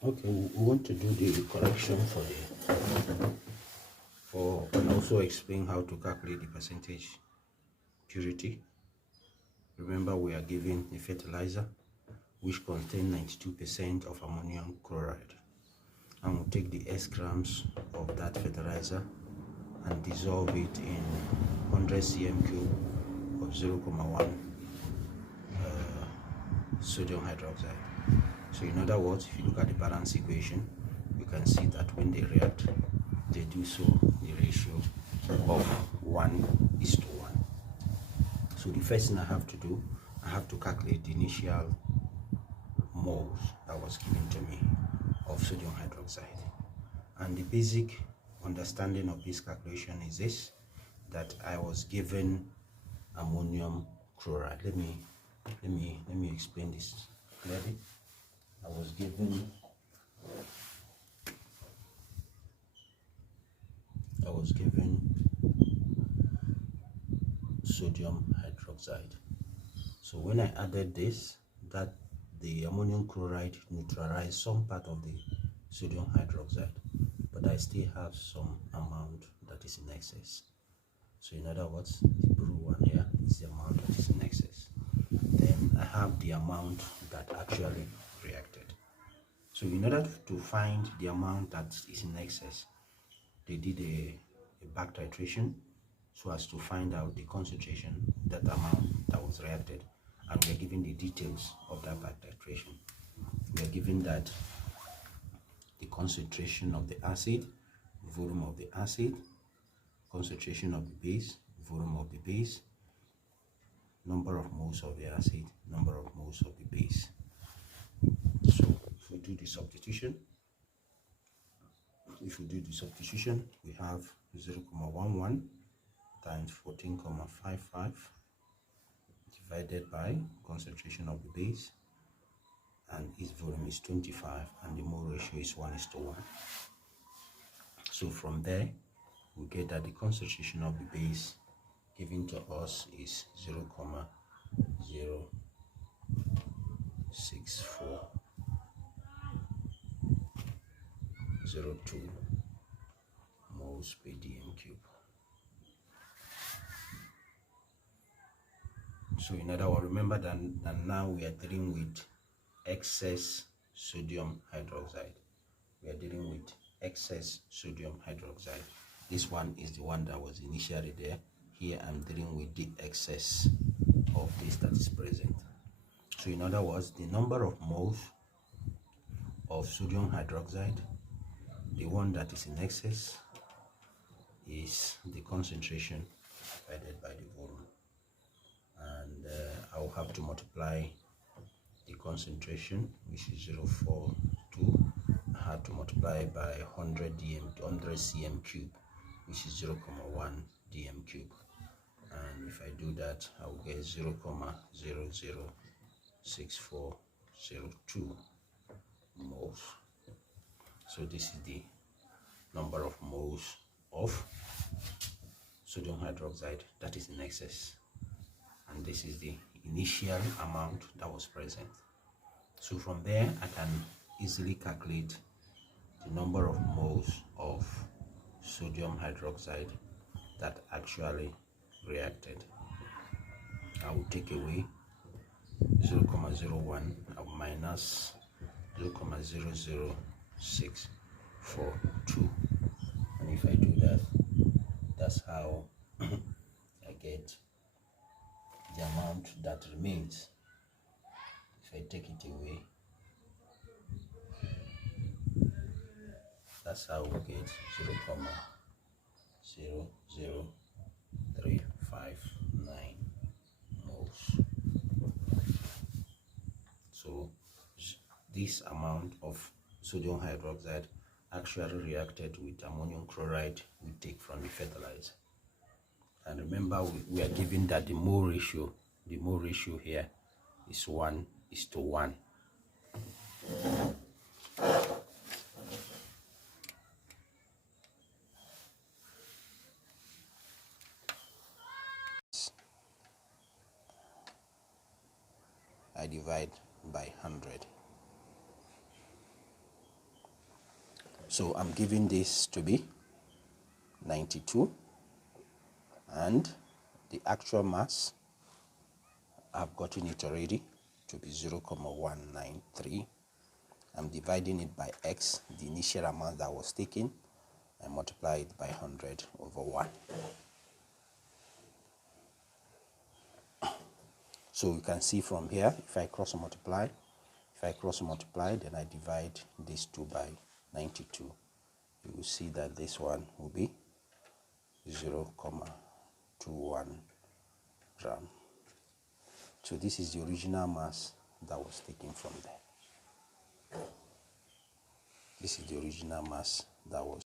Okay, we want to do the correction and also explain how to calculate the percentage purity. Remember, we are given a fertilizer which contains 92% of ammonium chloride, and we'll take the S grams of that fertilizer and dissolve it in 100 cm cube of 0.1 sodium hydroxide. So in other words, if you look at the balance equation, you can see that when they react, they do so the ratio of 1:1. So the first thing I have to do, I have to calculate the initial moles that was given to me of sodium hydroxide. And the basic understanding of this calculation is this, that I was given ammonium chloride. Let me explain this clearly. I was given sodium hydroxide. So when I added this, that the ammonium chloride neutralized some part of the sodium hydroxide, but I still have some amount that is in excess. So in other words, the blue one here is the amount that is in excess. Then I have the amount that actually reacted. So in order to find the amount that is in excess, they did a back titration so as to find out the concentration, that amount that was reacted, and we are given the details of that back titration. We are given that the concentration of the acid, volume of the acid, concentration of the base, volume of the base, number of moles of the acid, number of moles of the base. So if we do the substitution, we have 0.11 times 14.55 divided by concentration of the base, and its volume is 25, and the mole ratio is 1:1. So from there, we get that the concentration of the base given to us is 0.06402 moles per dm cube. So in other words, remember that now we are dealing with excess sodium hydroxide. We are dealing with excess sodium hydroxide. This one is the one that was initially there. Here I'm dealing with the excess of this that is present. So in other words, the number of moles of sodium hydroxide, the one that is in excess, is the concentration divided by the volume. And I will have to multiply the concentration, which is 0.42. I have to multiply by 100 cm cube, which is 0.1 dm cube. And if I do that, I will get 0.006402 moles. So this is the number of moles of sodium hydroxide that is in excess, and this is the initial amount that was present. So from there, I can easily calculate the number of moles of sodium hydroxide that actually reacted. I will take away 0.01, I will minus 0.00642, and if I do that, that's how I get the amount that remains. If I take it away, that's how we get 0.00359 moles. So this amount of sodium hydroxide actually reacted with ammonium chloride we take from the fertilizer. And remember, we are given that the mole ratio here is 1:1. I divide by 100. So I'm giving this to be 92, and the actual mass, I've gotten it already to be 0,193. I'm dividing it by x, the initial amount that was taken, and multiply it by 100 over 1. So you can see from here, if I cross multiply, then I divide this 2 by 92, you will see that this one will be 0,21 gram. So this is the original mass that was taken from there. This is the original mass that was